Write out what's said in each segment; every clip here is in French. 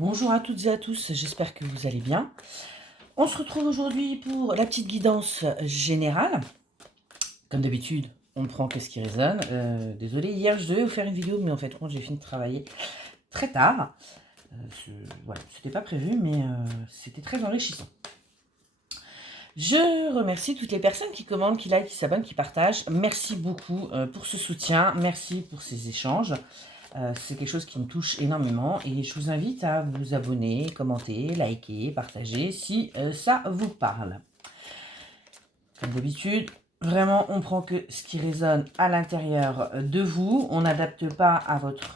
Bonjour à toutes et à tous, j'espère que vous allez bien. On se retrouve aujourd'hui pour la petite guidance générale. Comme d'habitude, on ne prend que ce qui résonne. Désolée, hier je devais vous faire une vidéo, mais en fait, moi j'ai fini de travailler très tard. Voilà, c'était pas prévu, mais c'était très enrichissant. Je remercie toutes les personnes qui commentent, qui likent, qui s'abonnent, qui partagent. Merci beaucoup pour ce soutien, merci pour ces échanges. C'est quelque chose qui me touche énormément et je vous invite à vous abonner, commenter, liker, partager si ça vous parle. Comme d'habitude, vraiment on prend que ce qui résonne à l'intérieur de vous, on n'adapte pas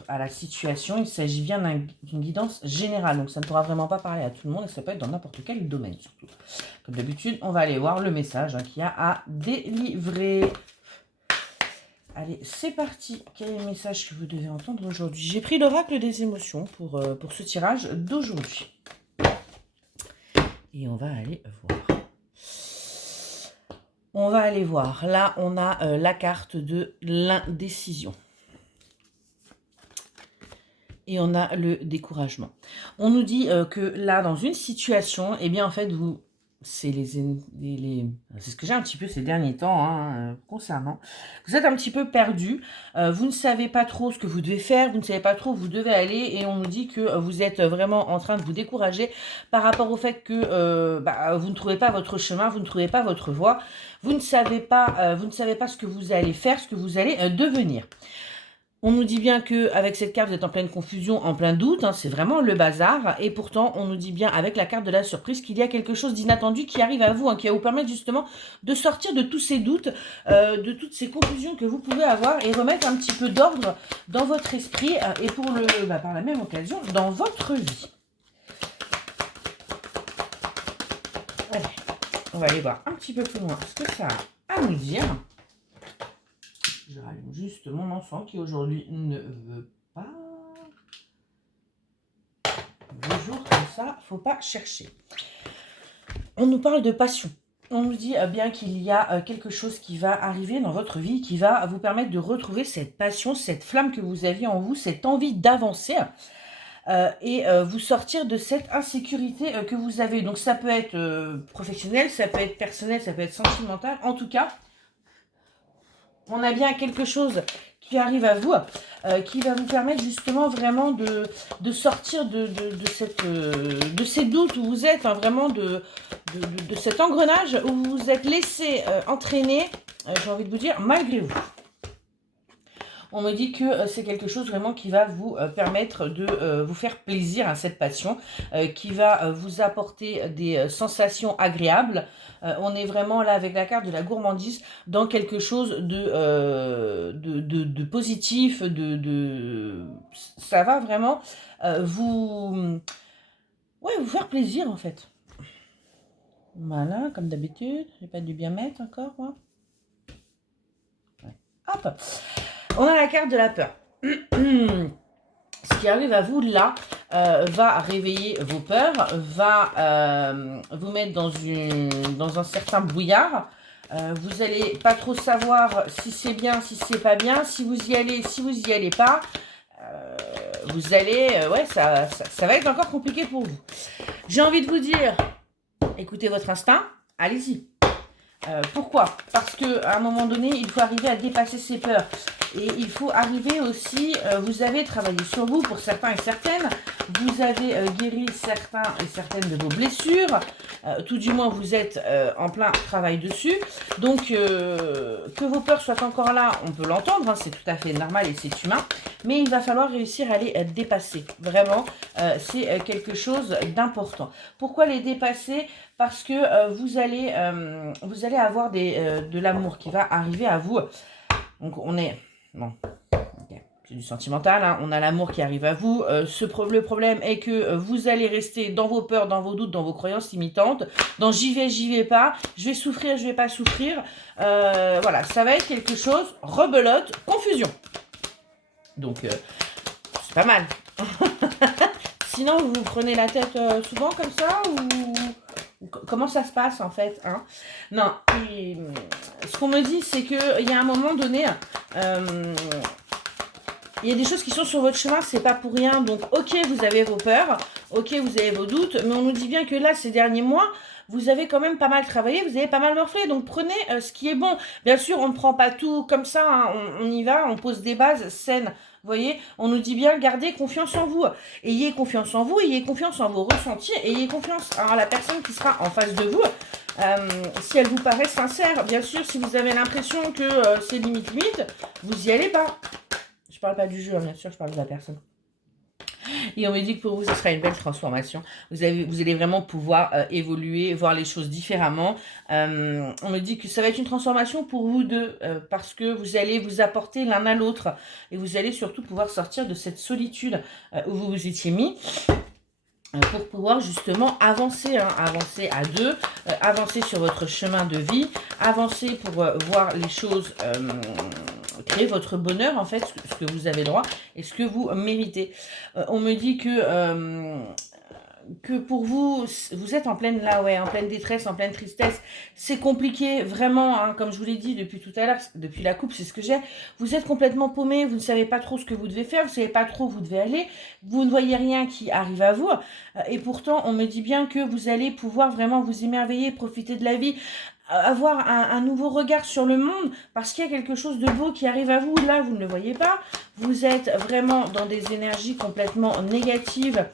à la situation, il s'agit bien d'une guidance générale, donc ça ne pourra vraiment pas parler à tout le monde et ça peut être dans n'importe quel domaine surtout. Comme d'habitude, on va aller voir le message qu'il y a à délivrer. Allez, c'est parti. Quel est le message que vous devez entendre aujourd'hui? J'ai pris l'oracle des émotions pour ce tirage d'aujourd'hui. Et on va aller voir. On va aller voir. Là, on a la carte de l'indécision. Et on a le découragement. On nous dit que là, dans une situation, eh bien, en fait, vous... C'est ce que j'ai un petit peu ces derniers temps concernant. Vous êtes un petit peu perdu, vous ne savez pas trop ce que vous devez faire, vous ne savez pas trop où vous devez aller et on nous dit que vous êtes vraiment en train de vous décourager par rapport au fait que vous ne trouvez pas votre chemin, vous ne trouvez pas votre voie, vous ne savez pas ce que vous allez faire, ce que vous allez devenir. On nous dit bien qu'avec cette carte, vous êtes en pleine confusion, en plein doute, c'est vraiment le bazar. Et pourtant, on nous dit bien avec la carte de la surprise qu'il y a quelque chose d'inattendu qui arrive à vous, qui va vous permettre justement de sortir de tous ces doutes, de toutes ces confusions que vous pouvez avoir et remettre un petit peu d'ordre dans votre esprit et par la même occasion, dans votre vie. Allez, on va aller voir un petit peu plus loin ce que ça a à nous dire. Je rallume juste mon enfant qui aujourd'hui ne veut pas. Bonjour, comme ça, faut pas chercher. On nous parle de passion. On nous dit bien qu'il y a quelque chose qui va arriver dans votre vie, qui va vous permettre de retrouver cette passion, cette flamme que vous aviez en vous, cette envie d'avancer et vous sortir de cette insécurité que vous avez. Donc ça peut être professionnel, ça peut être personnel, ça peut être sentimental. En tout cas, on a bien quelque chose qui arrive à vous, qui va vous permettre justement vraiment de sortir de ces doutes où vous êtes, vraiment de cet engrenage où vous vous êtes laissé entraîner, j'ai envie de vous dire, malgré vous. On me dit que c'est quelque chose vraiment qui va vous permettre de vous faire plaisir à cette passion, qui va vous apporter des sensations agréables. On est vraiment là avec la carte de la gourmandise dans quelque chose de positif, ça va vraiment vous faire plaisir en fait. Voilà, comme d'habitude, j'ai pas dû bien mettre encore moi. Ouais. Hop. On a la carte de la peur. Ce qui arrive à vous là va réveiller vos peurs, va vous mettre dans un certain brouillard. Vous n'allez pas trop savoir si c'est bien, si c'est pas bien, si vous y allez, si vous y allez pas. Vous allez, ça va être encore compliqué pour vous. J'ai envie de vous dire, écoutez votre instinct, allez-y. Pourquoi? Parce qu'à un moment donné, il faut arriver à dépasser ses peurs. Et il faut arriver aussi, vous avez travaillé sur vous pour certains et certaines, vous avez guéri certains et certaines de vos blessures, tout du moins vous êtes en plein travail dessus. Donc que vos peurs soient encore là, on peut l'entendre, c'est tout à fait normal et c'est humain, mais il va falloir réussir à les dépasser. Vraiment, c'est quelque chose d'important. Pourquoi les dépasser? Parce que vous allez avoir de l'amour qui va arriver à vous. Donc on est... Bon, okay. C'est du sentimental, on a l'amour qui arrive à vous. Le problème est que vous allez rester dans vos peurs, dans vos doutes, dans vos croyances limitantes, dans j'y vais pas, je vais souffrir, je vais pas souffrir. Voilà, ça va être quelque chose, rebelote, confusion. Donc, c'est pas mal. Sinon, vous prenez la tête souvent comme ça ou comment ça se passe en fait Non, ce qu'on me dit, c'est qu'il y a un moment donné, il y a des choses qui sont sur votre chemin, c'est pas pour rien. Donc, ok, vous avez vos peurs, ok, vous avez vos doutes, mais on nous dit bien que là, ces derniers mois, vous avez quand même pas mal travaillé, vous avez pas mal morflé. Donc, prenez ce qui est bon. Bien sûr, on ne prend pas tout comme ça, hein, on y va, on pose des bases saines. Vous voyez, on nous dit bien, gardez confiance en vous. Ayez confiance en vous, ayez confiance en vos ressentis, ayez confiance en la personne qui sera en face de vous. Si elle vous paraît sincère, bien sûr, si vous avez l'impression que c'est limite, vous y allez pas. Je parle pas du jeu, hein, bien sûr, je parle de la personne. Et on me dit que pour vous, ce sera une belle transformation. Vous allez vraiment pouvoir évoluer, voir les choses différemment. On me dit que ça va être une transformation pour vous deux, parce que vous allez vous apporter l'un à l'autre. Et vous allez surtout pouvoir sortir de cette solitude où vous vous étiez mis. Pour pouvoir justement avancer, hein, avancer à deux, avancer sur votre chemin de vie, avancer pour voir les choses, créer votre bonheur en fait, ce que vous avez droit et ce que vous méritez. On me dit que pour vous, vous êtes en pleine là, ouais, en pleine détresse, en pleine tristesse. C'est compliqué, vraiment, hein, comme je vous l'ai dit depuis tout à l'heure, depuis la coupe, c'est ce que j'ai. Vous êtes complètement paumé, vous ne savez pas trop ce que vous devez faire, vous ne savez pas trop où vous devez aller, vous ne voyez rien qui arrive à vous. Et pourtant, on me dit bien que vous allez pouvoir vraiment vous émerveiller, profiter de la vie, avoir un nouveau regard sur le monde, parce qu'il y a quelque chose de beau qui arrive à vous. Là, vous ne le voyez pas. Vous êtes vraiment dans des énergies complètement négatives,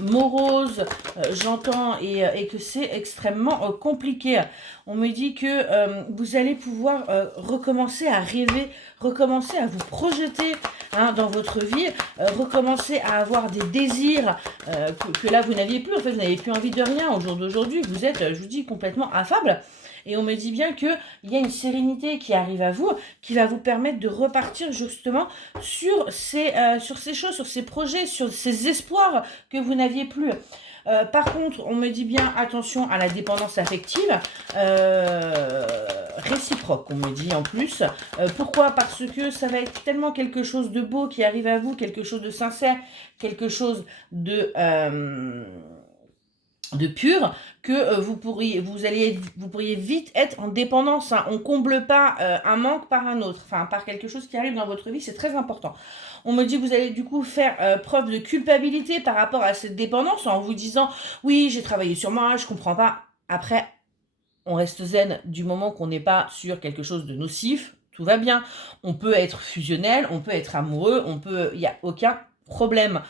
morose, j'entends, et que c'est extrêmement compliqué. On me dit que vous allez pouvoir recommencer à rêver, recommencer à vous projeter, hein, dans votre vie, recommencer à avoir des désirs que là vous n'aviez plus. En fait, vous n'avez plus envie de rien au jour d'aujourd'hui. Vous êtes, je vous dis, complètement affable. Et on me dit bien qu'il y a une sérénité qui arrive à vous, qui va vous permettre de repartir justement sur ces choses, sur ces projets, sur ces espoirs que vous n'aviez plus. Par contre, on me dit bien attention à la dépendance affective, réciproque, on me dit en plus. Pourquoi? Parce que ça va être tellement quelque chose de beau qui arrive à vous, quelque chose de sincère, quelque chose de pur, que vous pourriez vite être en dépendance, hein. On comble pas un manque par un autre, enfin par quelque chose qui arrive dans votre vie, c'est très important. On me dit que vous allez du coup faire preuve de culpabilité par rapport à cette dépendance en vous disant oui, j'ai travaillé sur moi, je comprends pas. Après, on reste zen du moment qu'on n'est pas sur quelque chose de nocif, tout va bien. On peut être fusionnel, on peut être amoureux, il n'y a aucun problème.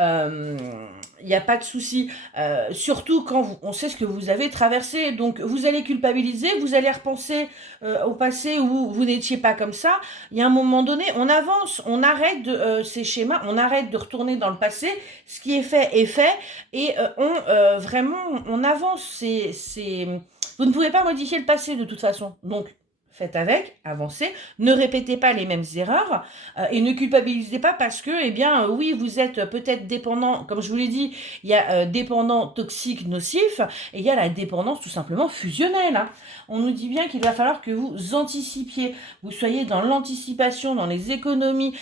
Il n'y a pas de souci, surtout quand on sait ce que vous avez traversé. Donc vous allez culpabiliser, vous allez repenser au passé où vous n'étiez pas comme ça. Il y a un moment donné, on avance, on arrête ces schémas, on arrête de retourner dans le passé. Ce qui est fait, et on avance. Vous ne pouvez pas modifier le passé de toute façon, donc faites avec, avancez, ne répétez pas les mêmes erreurs, et ne culpabilisez pas parce que, eh bien, oui, vous êtes peut-être dépendant, comme je vous l'ai dit, il y a dépendant toxique, nocif, et il y a la dépendance tout simplement fusionnelle, hein. On nous dit bien qu'il va falloir que vous anticipiez, vous soyez dans l'anticipation, dans les économies,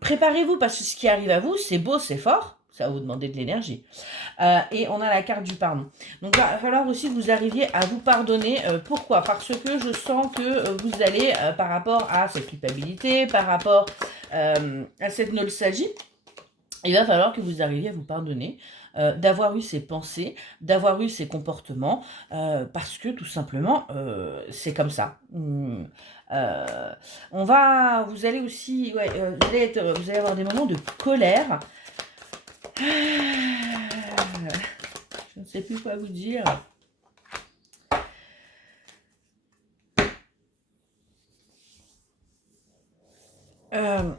préparez-vous parce que ce qui arrive à vous, c'est beau, c'est fort. Ça va vous demander de l'énergie. Et on a la carte du pardon. Donc, il va falloir aussi que vous arriviez à vous pardonner. Pourquoi? Parce que je sens que vous allez, par rapport à cette culpabilité, par rapport à cette nostalgie, il va falloir que vous arriviez à vous pardonner d'avoir eu ces pensées, d'avoir eu ces comportements, parce que tout simplement, c'est comme ça. Vous allez aussi, ouais, vous allez avoir des moments de colère. Je ne sais plus quoi vous dire. Va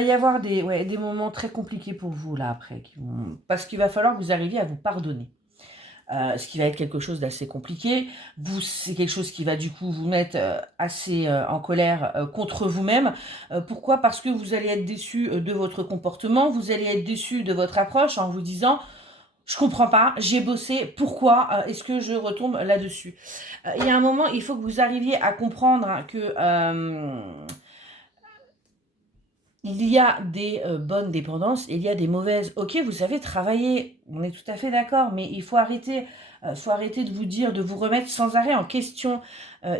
y avoir des moments très compliqués pour vous là après, parce qu'il va falloir que vous arriviez à vous pardonner. Ce qui va être quelque chose d'assez compliqué. C'est quelque chose qui va du coup vous mettre assez en colère contre vous-même. Pourquoi? Parce que vous allez être déçu de votre comportement, vous allez être déçu de votre approche en vous disant « Je comprends pas, j'ai bossé, pourquoi est-ce que je retombe là-dessus ?» Il y a un moment, il faut que vous arriviez à comprendre que Il y a des bonnes dépendances, et il y a des mauvaises. OK, vous savez travailler, on est tout à fait d'accord, mais il faut arrêter de vous dire, de vous remettre sans arrêt en question.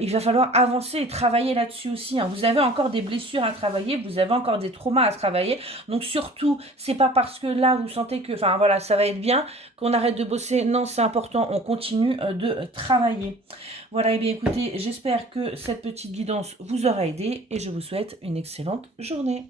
Il va falloir avancer et travailler là-dessus aussi, hein. Vous avez encore des blessures à travailler, vous avez encore des traumas à travailler. Donc surtout, c'est pas parce que là, vous sentez que, enfin voilà, ça va être bien, qu'on arrête de bosser. Non, c'est important, on continue de travailler. Voilà, et bien écoutez, j'espère que cette petite guidance vous aura aidé et je vous souhaite une excellente journée.